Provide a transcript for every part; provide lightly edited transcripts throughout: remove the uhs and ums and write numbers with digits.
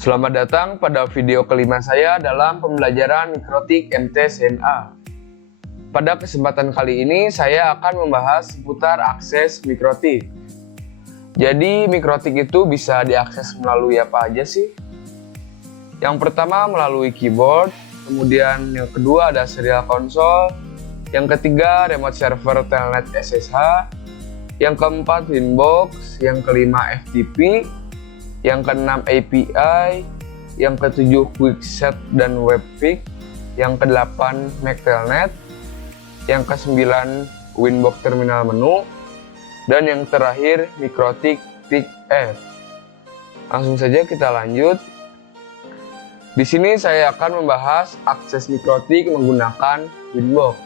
Selamat datang pada video kelima saya dalam pembelajaran Mikrotik MT-CNA. Pada kesempatan kali ini saya akan membahas seputar akses Mikrotik. Jadi Mikrotik itu bisa diakses melalui apa aja sih? Yang pertama melalui keyboard, kemudian yang kedua ada serial console, yang ketiga remote server telnet SSH, yang keempat Winbox, yang kelima FTP, yang keenam API, yang ketujuh QuickSet dan WebFig, yang kedelapan MAC Telnet, yang kesembilan Winbox Terminal Menu, dan yang terakhir Mikrotik TIC-F. Langsung saja kita lanjut. Di sini saya akan membahas akses Mikrotik menggunakan Winbox.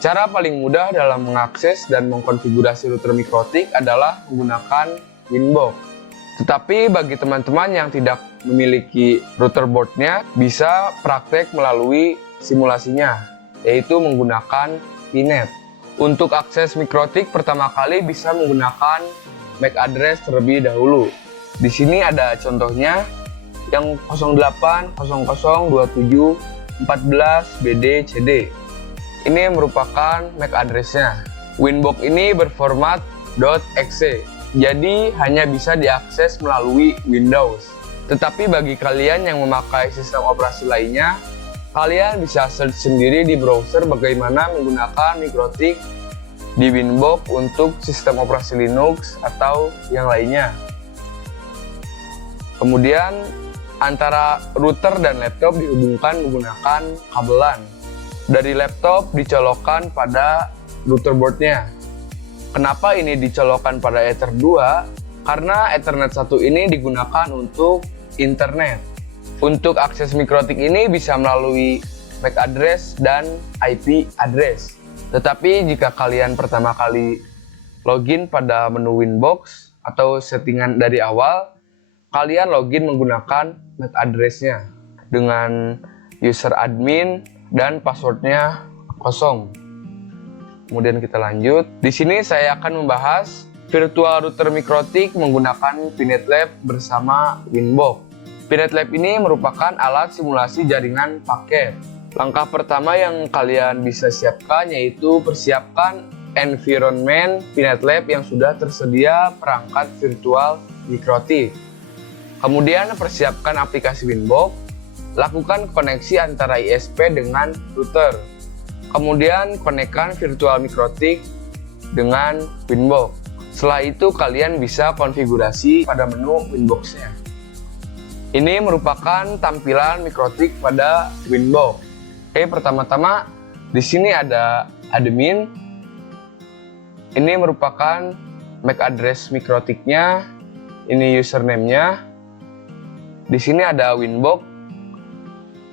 Cara paling mudah dalam mengakses dan mengkonfigurasi router Mikrotik adalah menggunakan Winbox. Tetapi bagi teman-teman yang tidak memiliki router boardnya, bisa praktek melalui simulasinya, yaitu menggunakan VNet. Untuk akses Mikrotik pertama kali bisa menggunakan MAC address terlebih dahulu. Di sini ada contohnya yang 08002714BD-CD. Ini merupakan MAC address-nya. Winbox ini berformat .exe, jadi hanya bisa diakses melalui Windows. Tetapi bagi kalian yang memakai sistem operasi lainnya, kalian bisa search sendiri di browser bagaimana menggunakan Mikrotik di Winbox untuk sistem operasi Linux atau yang lainnya. Kemudian antara router dan laptop dihubungkan menggunakan kabelan. Dari laptop dicolokkan pada router boardnya. Kenapa ini dicolokkan pada Ether 2? Karena Ethernet 1 ini digunakan untuk internet. Untuk akses Mikrotik ini bisa melalui MAC address dan IP address. Tetapi jika kalian pertama kali login pada menu Winbox atau settingan dari awal, kalian login menggunakan MAC address-nya dengan user admin dan passwordnya kosong. Kemudian kita lanjut. Di sini saya akan membahas virtual router Mikrotik menggunakan VNet Lab bersama Winbox. VNet Lab ini merupakan alat simulasi jaringan paket. Langkah pertama yang kalian bisa siapkan yaitu persiapkan environment VNet Lab yang sudah tersedia perangkat virtual Mikrotik. Kemudian persiapkan aplikasi Winbox. Lakukan koneksi antara ISP dengan router. Kemudian konekkan virtual Mikrotik dengan Winbox. Setelah itu kalian bisa konfigurasi pada menu Winbox-nya. Ini merupakan tampilan Mikrotik pada Winbox. Oke, pertama-tama di sini ada admin. Ini merupakan MAC address Mikrotiknya. Ini username-nya. Di sini ada Winbox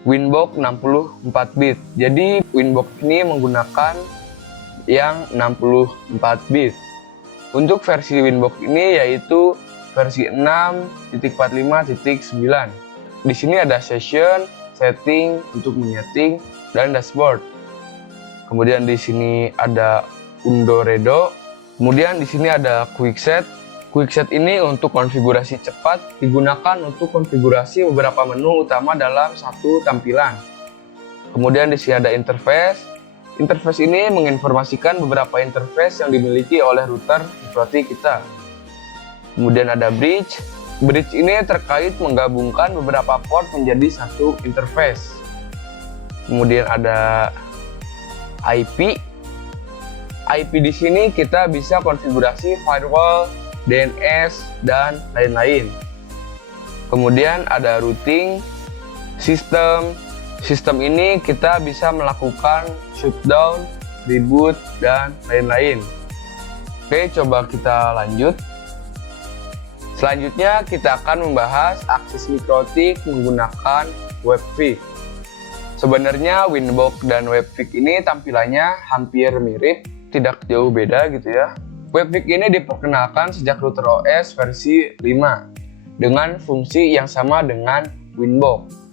64 bit. Jadi Winbox ini menggunakan yang 64 bit. Untuk versi Winbox ini yaitu versi 6.45.9. Di sini ada session, setting untuk menyeting, dan dashboard. Kemudian di sini ada Undoredo. Kemudian di sini ada QuickSet. QuickSet ini untuk konfigurasi cepat digunakan untuk konfigurasi beberapa menu utama dalam satu tampilan. Kemudian di sini ada interface. Interface ini menginformasikan beberapa interface yang dimiliki oleh router Mikrotik kita. Kemudian ada bridge. Bridge ini terkait menggabungkan beberapa port menjadi satu interface. Kemudian ada IP. IP di sini kita bisa konfigurasi firewall, DNS, dan lain-lain. Kemudian ada routing, sistem. Sistem ini kita bisa melakukan shutdown, reboot, dan lain-lain. Oke, coba kita lanjut. Selanjutnya kita akan membahas akses Mikrotik menggunakan WebFig. Sebenarnya Winbox dan WebFig ini tampilannya hampir mirip, tidak jauh beda gitu ya. WebFig ini diperkenalkan sejak router OS versi 5 dengan fungsi yang sama dengan Winbox.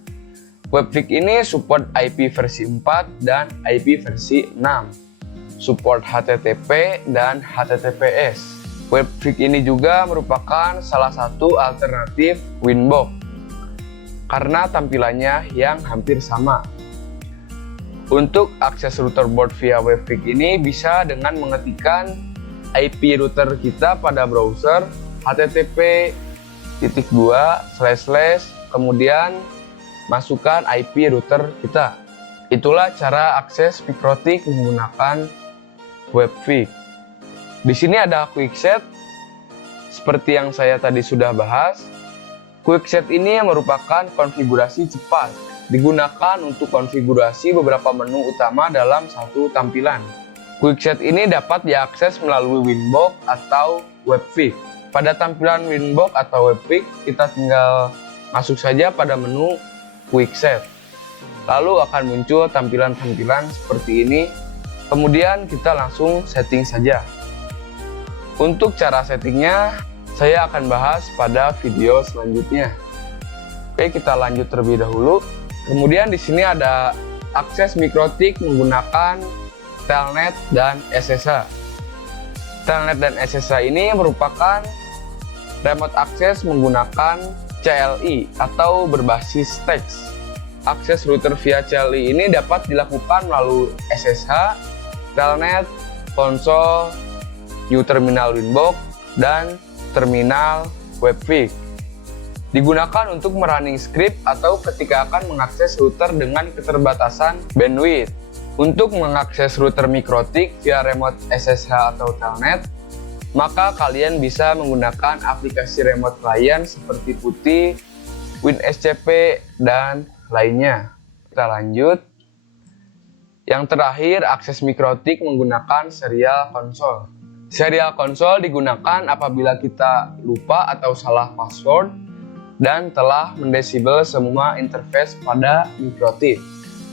WebFig ini support IP versi 4 dan IP versi 6, support HTTP dan HTTPS. WebFig ini juga merupakan salah satu alternatif Winbox. karena tampilannya yang hampir sama. Untuk akses router board via Webfig ini bisa dengan mengetikkan IP router kita pada browser http:// kemudian masukkan IP router kita. Itulah cara akses Mikrotik menggunakan Webfig. Di sini ada Quickset. Seperti yang saya tadi sudah bahas, Quickset ini merupakan konfigurasi cepat, digunakan untuk konfigurasi beberapa menu utama dalam satu tampilan. Quickset ini dapat diakses melalui Winbox atau Webfig. Pada tampilan Winbox atau Webfig, kita tinggal masuk saja pada menu Quickset. Lalu akan muncul tampilan-tampilan seperti ini. Kemudian kita langsung setting saja. Untuk cara settingnya, saya akan bahas pada video selanjutnya. Oke, kita lanjut terlebih dahulu. Kemudian di sini ada akses Mikrotik menggunakan Telnet dan SSH. Telnet dan SSH ini merupakan remote access menggunakan CLI atau berbasis teks. Akses router via CLI ini dapat dilakukan melalui SSH, Telnet, konsol, New Terminal Winbox, dan terminal Webfig. Digunakan untuk merunning script atau ketika akan mengakses router dengan keterbatasan bandwidth. Untuk mengakses router Mikrotik via remote SSH atau Telnet, maka kalian bisa menggunakan aplikasi remote client seperti Putih, WinSCP, dan lainnya. Kita lanjut. Yang terakhir, akses Mikrotik menggunakan serial console. Serial console digunakan apabila kita lupa atau salah password dan telah mendisable semua interface pada Mikrotik.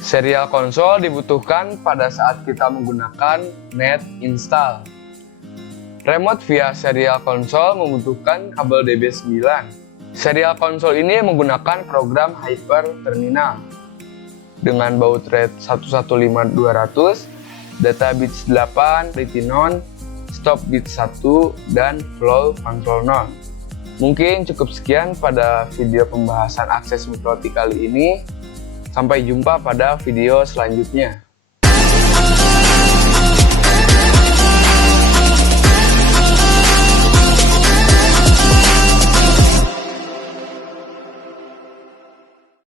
Serial console dibutuhkan pada saat kita menggunakan net install. Remote via serial console membutuhkan kabel DB9. Serial console ini menggunakan program Hyper Terminal dengan baud rate 115200, data bits 8, Retinon, stop bit 1, dan flow control 0. Mungkin cukup sekian pada video pembahasan akses Mikrotik kali ini. Sampai jumpa pada video selanjutnya.